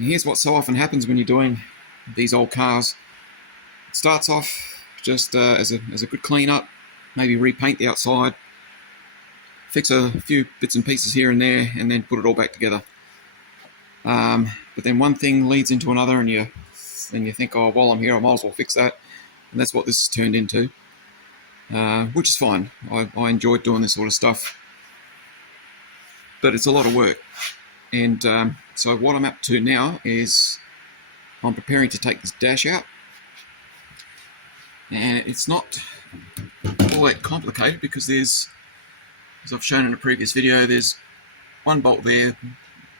And here's what so often happens when you're doing these old cars. It starts off just as a good clean up, maybe repaint the outside, fix a few bits and pieces here and there, and then put it all back together. But then one thing leads into another, and you think, oh, while I'm here, I might as well fix that. And that's what this has turned into, which is fine. I enjoyed doing this sort of stuff, but it's a lot of work. And so what I'm up to now is I'm preparing to take this dash out, and it's not all that complicated because there's, as I've shown in a previous video, there's one bolt there,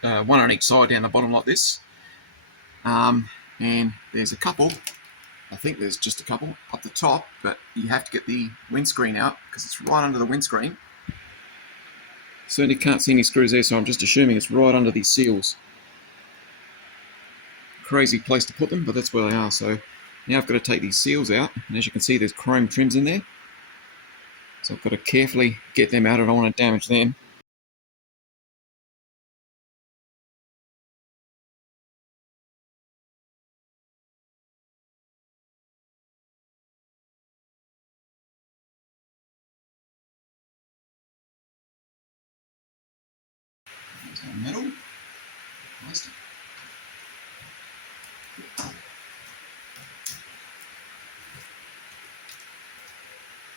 one on each side down the bottom like this, and there's a couple, I think there's just a couple up the top, but you have to get the windscreen out because it's right under the windscreen. Certainly can't see any screws there, so I'm just assuming it's right under these seals. Crazy place to put them, but that's where they are. So now I've got to take these seals out, and as you can see there's chrome trims in there. So I've got to carefully get them out. I don't want to damage them. There's our metal, plastic.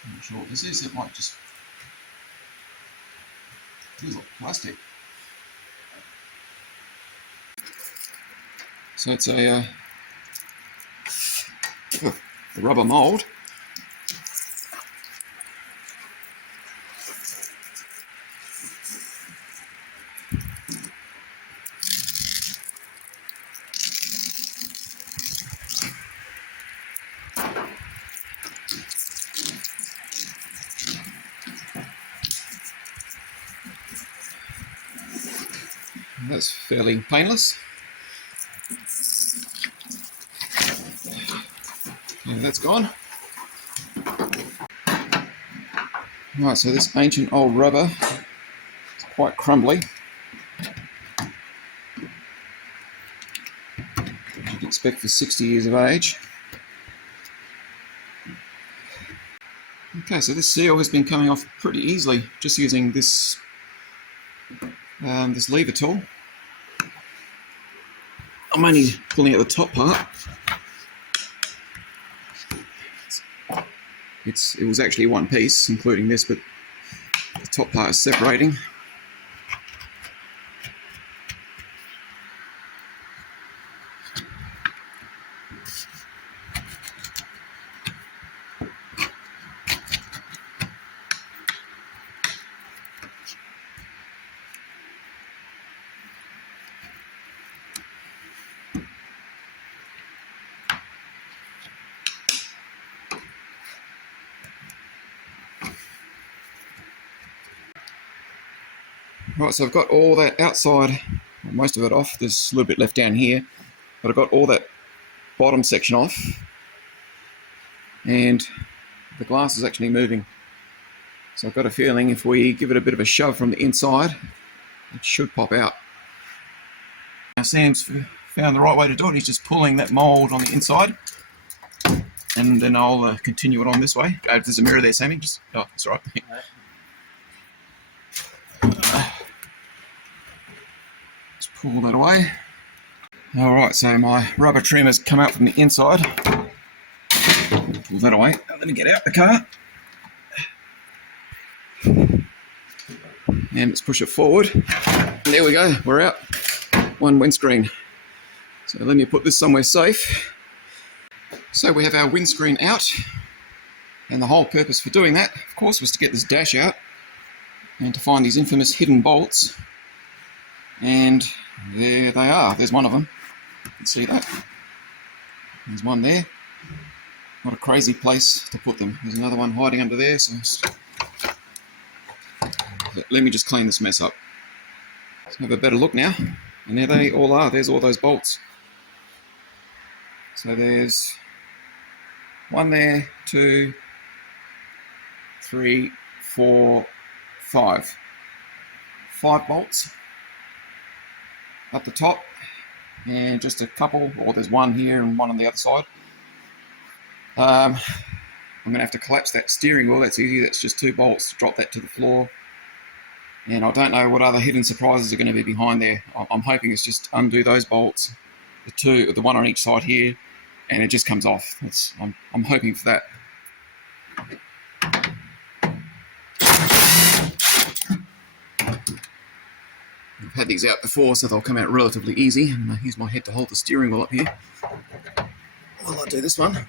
I'm not sure what this is. It might just feels like plastic. So it's a rubber mold. That's fairly painless. Okay, that's gone. Right, so this ancient old rubber is quite crumbly. As you'd expect for 60 years of age. Okay, so this seal has been coming off pretty easily just using this this lever tool. I'm only pulling at the top part. It was actually one piece, including this, but the top part is separating. Right, so I've got all that outside, well, most of it off. There's a little bit left down here, but I've got all that bottom section off, and the glass is actually moving. So I've got a feeling if we give it a bit of a shove from the inside, it should pop out. Now Sam's found the right way to do it. He's just pulling that mold on the inside, and then I'll continue it on this way. There's a mirror there, Sammy. Just, oh, that's all right. Pull that away. Alright, so my rubber trim has come out from the inside. Pull that away. Let me get out the car. And let's push it forward. And there we go, we're out. One windscreen. So let me put this somewhere safe. So we have our windscreen out. And the whole purpose for doing that, of course, was to get this dash out and to find these infamous hidden bolts. And there they are. There's one of them. You can see that. There's one there. What a crazy place to put them. There's another one hiding under there. So let me just clean this mess up. Let's have a better look now. And there they all are. There's all those bolts. So there's one there, 2, 3, 4, 5. 5 bolts up the top, and just a couple, or there's one here and one on the other side. I'm going to have to collapse that steering wheel. That's easy. That's just 2 bolts. Drop that to the floor. And I don't know what other hidden surprises are going to be behind there. I'm hoping it's just undo those bolts, the one on each side here, and it just comes off. I'm hoping for that. I've had these out before, so they'll come out relatively easy. I'm going to use my head to hold the steering wheel up here while I do this one.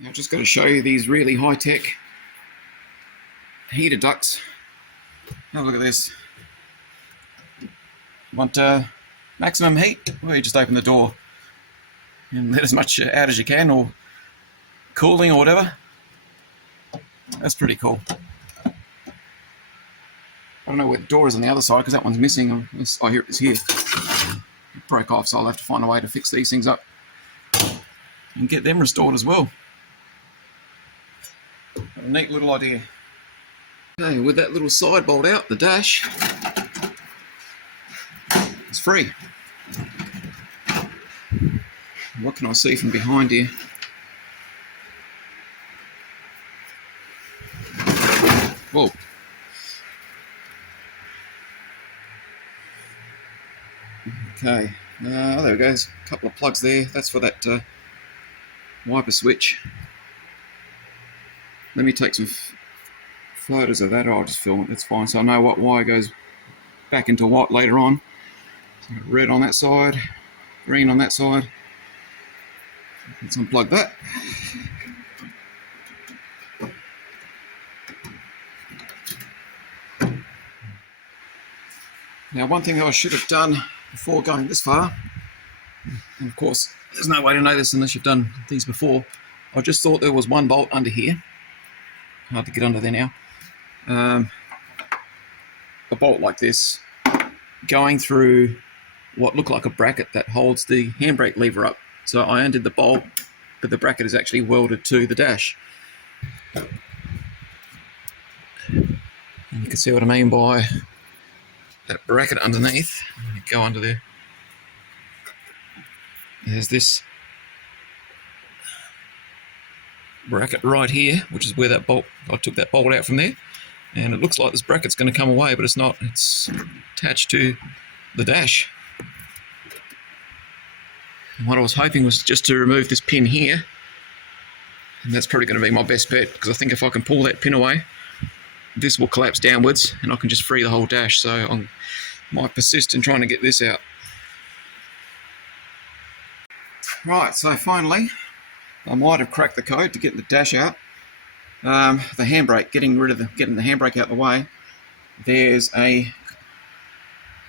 Now, I've just got to show you these really high-tech heater ducts. Have a look at this. Want maximum heat? Well, you just open the door and let as much out as you can, or cooling or whatever. That's pretty cool. I don't know where the door is on the other side because that one's missing. Oh, here it is here. It broke off, so I'll have to find a way to fix these things up and get them restored as well. Got a neat little idea. Okay, with that little side bolt out, the dash is free. What can I see from behind here? Whoa. Okay, there it goes. A couple of plugs there. That's for that wiper switch. Let me take some photos of that, or I'll just film it. That's fine. So I know what wire goes back into what later on. So red on that side, green on that side. Let's unplug that. Now, one thing I should have done before going this far, and of course there's no way to know this unless you've done these before, I just thought there was one bolt under here. Hard to get under there now. A bolt like this going through what looked like a bracket that holds the handbrake lever up. So I undid the bolt, but the bracket is actually welded to the dash. And you can see what I mean by that bracket underneath. Go under there. There's this bracket right here, which is where that bolt, I took that bolt out from there, and it looks like this bracket's going to come away, but it's not. It's attached to the dash. And what I was hoping was just to remove this pin here, and that's probably going to be my best bet, because I think if I can pull that pin away, this will collapse downwards and I can just free the whole dash. So I might persist in trying to get this out. Right, so finally I might have cracked the code to get the dash out. The handbrake, getting the handbrake out of the way, there's a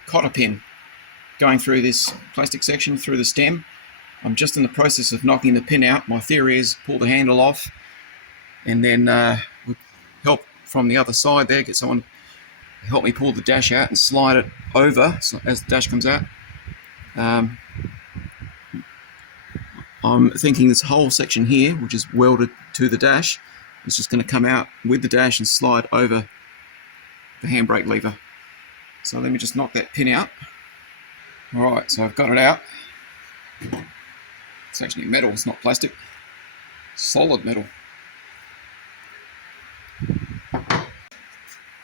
cotter pin going through this plastic section, through the stem. I'm just in the process of knocking the pin out. My theory is pull the handle off and then with help from the other side there, get someone to help me pull the dash out and slide it over so as the dash comes out. I'm thinking this whole section here, which is welded to the dash, is just going to come out with the dash and slide over the handbrake lever. So let me just knock that pin out. Alright, so I've got it out. It's actually metal, it's not plastic. Solid metal.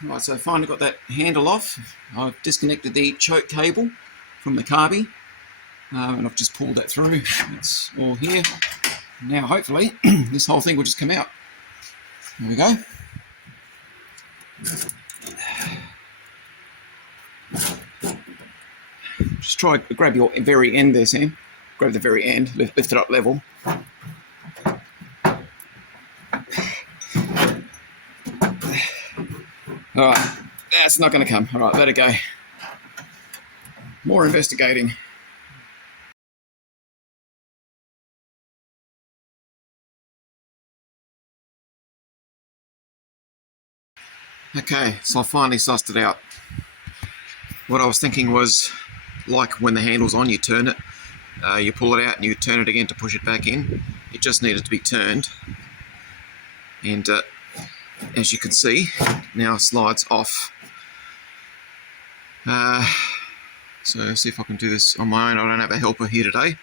Alright, so I finally got that handle off. I've disconnected the choke cable from the carby, and I've just pulled that through. It's all here. Now hopefully this whole thing will just come out. There we go. Just try to grab your very end there, Sam. Grab the very end, lift it up level. Alright, that's not going to come. Alright, let it go. More investigating. Okay, so I finally sussed it out. What I was thinking was, like when the handle's on, you turn it, you pull it out and you turn it again to push it back in. It just needed to be turned. and as you can see, now slides off. So see if I can do this on my own. I don't have a helper here today.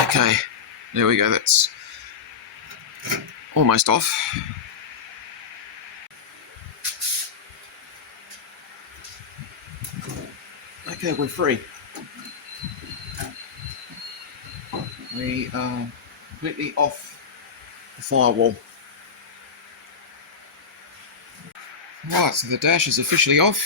Okay, there we go, that's almost off. Okay, we're free. We are completely off the firewall. Right, so the dash is officially off.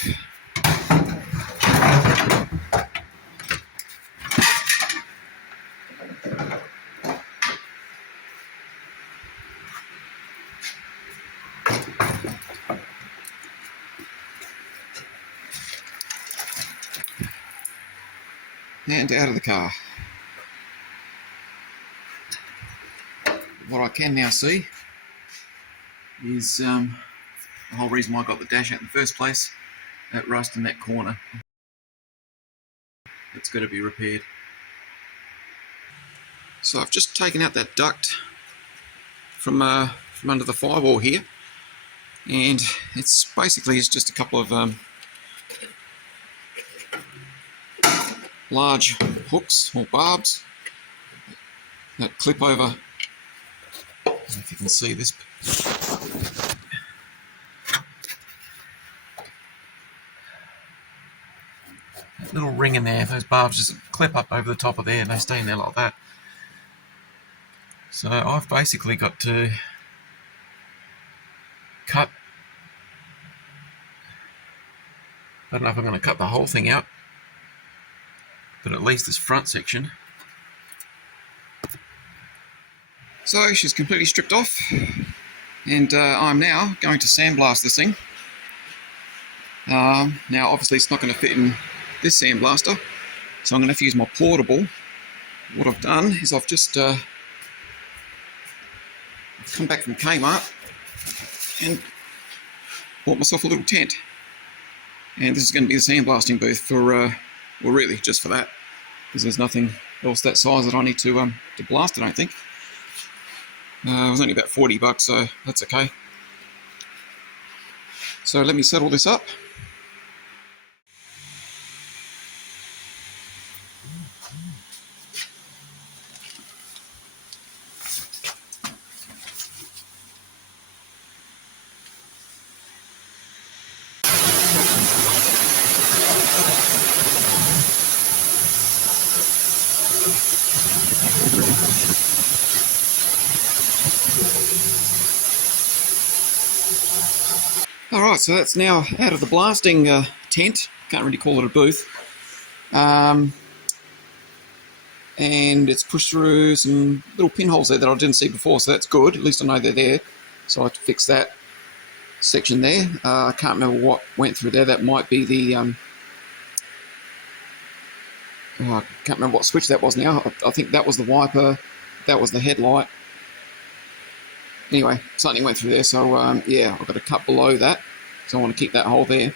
And out of the car. What I can now see is the whole reason why I got the dash out in the first place, that rust in that corner. It's got to be repaired. So I've just taken out that duct from under the firewall here, and it's just a couple of large hooks or barbs that clip over. I don't know if you can see this. That little ring in there, those barbs just clip up over the top of there and they stay in there like that. So I've basically got to cut, I don't know if I'm going to cut the whole thing out, but at least this front section. So she's completely stripped off, and I'm now going to sandblast this thing. Now obviously it's not going to fit in this sandblaster, so I'm going to have to use my portable. What I've done is I've just come back from Kmart and bought myself a little tent, and this is going to be the sandblasting booth for, well really just for that, because there's nothing else that size that I need to blast, I don't think. It was only about $40, so that's okay. So let me set all this up. Alright, so that's now out of the blasting tent. Can't really call it a booth. And it's pushed through some little pinholes there that I didn't see before, so that's good. At least I know they're there. So I have to fix that section there. I can't remember what went through there. That might be the... I can't remember what switch that was now. I think that was the wiper. That was the headlight. Anyway, something went through there, so yeah, I've got to cut below that, so I want to keep that hole there.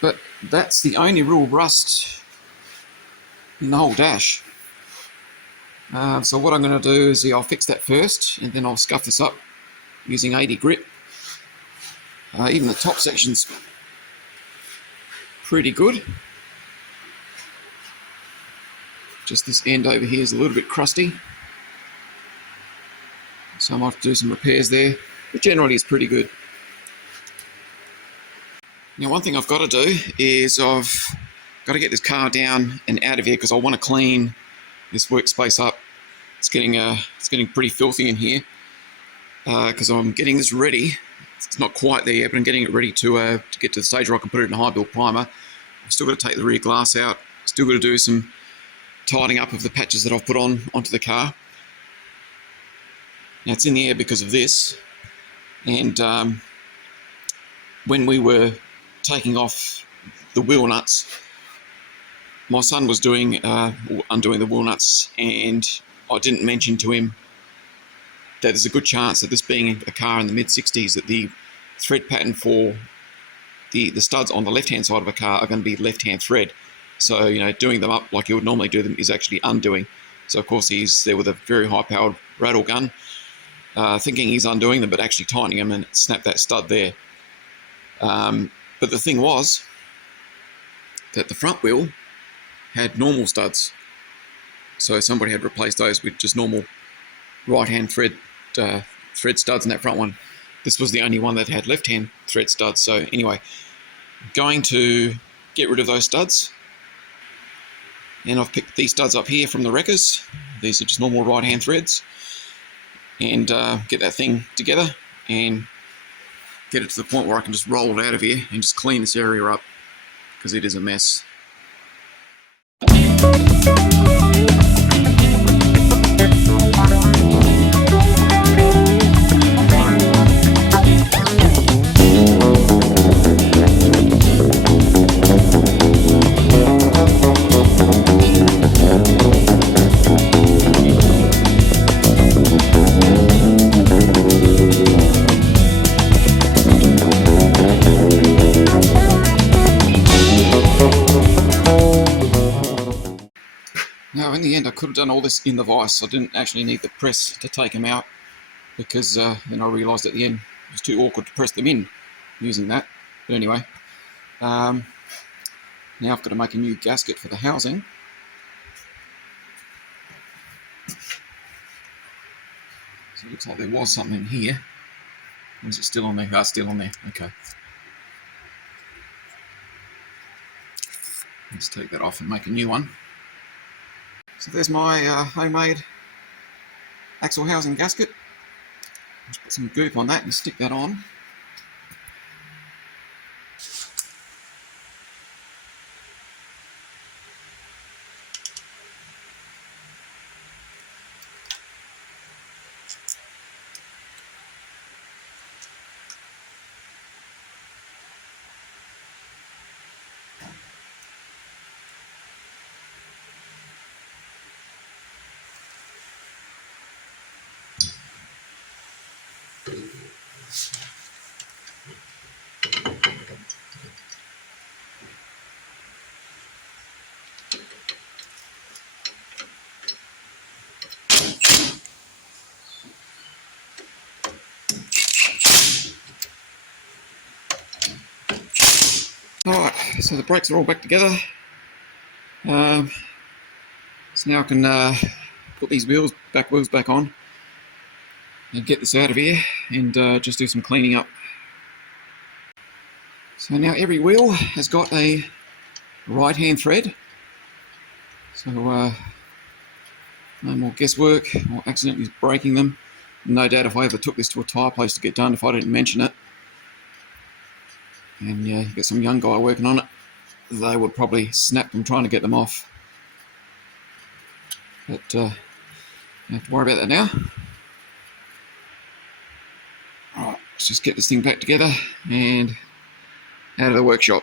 But that's the only real rust in the whole dash. So what I'm going to do is I'll fix that first, and then I'll scuff this up using 80 grit. Even the top section's pretty good. Just this end over here is a little bit crusty, so I might have to do some repairs there, but generally it's pretty good. Now one thing I've got to do is I've got to get this car down and out of here, because I want to clean this workspace up. It's getting pretty filthy in here, because I'm getting this ready. It's not quite there yet, but I'm getting it ready to get to the stage where I can put it in a high build primer. I've still got to take the rear glass out. Still got to do some tidying up of the patches that I've put onto the car. Now it's in the air because of this, and when we were taking off the wheel nuts, my son was undoing the wheel nuts, and I didn't mention to him that there's a good chance that this being a car in the mid-60s, that the thread pattern for the studs on the left-hand side of a car are going to be left-hand thread. So, you know, doing them up like you would normally do them is actually undoing. So of course he's there with a very high-powered rattle gun, thinking he's undoing them, but actually tightening them, and snapped that stud there. But the thing was that the front wheel had normal studs, so somebody had replaced those with just normal right-hand thread studs in that front one. This was the only one that had left-hand thread studs. So anyway, going to get rid of those studs, and I've picked these studs up here from the wreckers. These are just normal right-hand threads, and get that thing together and get it to the point where I can just roll it out of here and just clean this area up, because it is a mess. Now, in the end, I could have done all this in the vise. I didn't actually need the press to take them out, because then I realised at the end it was too awkward to press them in using that. But anyway, now I've got to make a new gasket for the housing. So it looks like there was something in here. Or is it still on there? Oh, it's still on there. Okay. Let's take that off and make a new one. So there's my homemade axle housing gasket. Just put some goop on that and stick that on. Alright, so the brakes are all back together. So now I can put these back wheels back on and get this out of here and just do some cleaning up. So now every wheel has got a right-hand thread, so no more guesswork or accidentally breaking them. No doubt if I ever took this to a tyre place to get done, if I didn't mention it, and yeah, you've got some young guy working on it, they would probably snap them trying to get them off. But don't have to worry about that now. Alright, let's just get this thing back together and out of the workshop.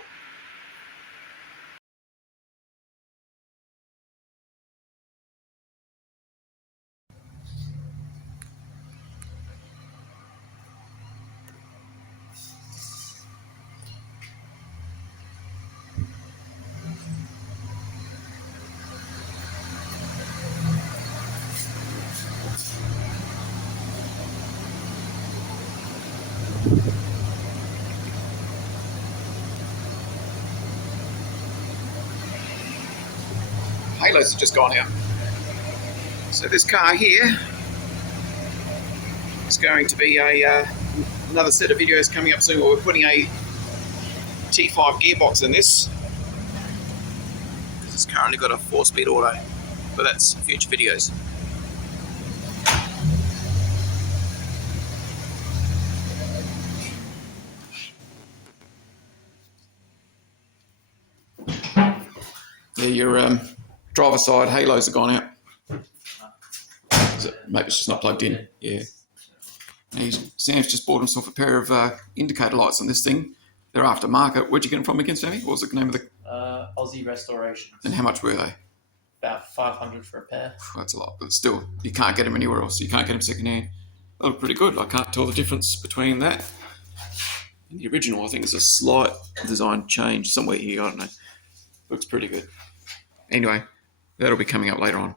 Halos have just gone out. So this car here is going to be another set of videos coming up soon where we're putting a T5 gearbox in this. It's currently got a 4-speed auto, but that's future videos. Yeah, your driver side halos have gone out. Maybe it's just not plugged in. Yeah. Sam's just bought himself a pair of indicator lights on this thing. They're aftermarket. Where'd you get them from again, Sammy? What was the name of the? Aussie Restoration. And how much were they? About 500 for a pair. That's a lot, but still, you can't get them anywhere else. You can't get them secondhand. They look pretty good. I can't tell the difference between that and the original. I think there's a slight design change somewhere here. I don't know. Looks pretty good. Anyway, that'll be coming up later on.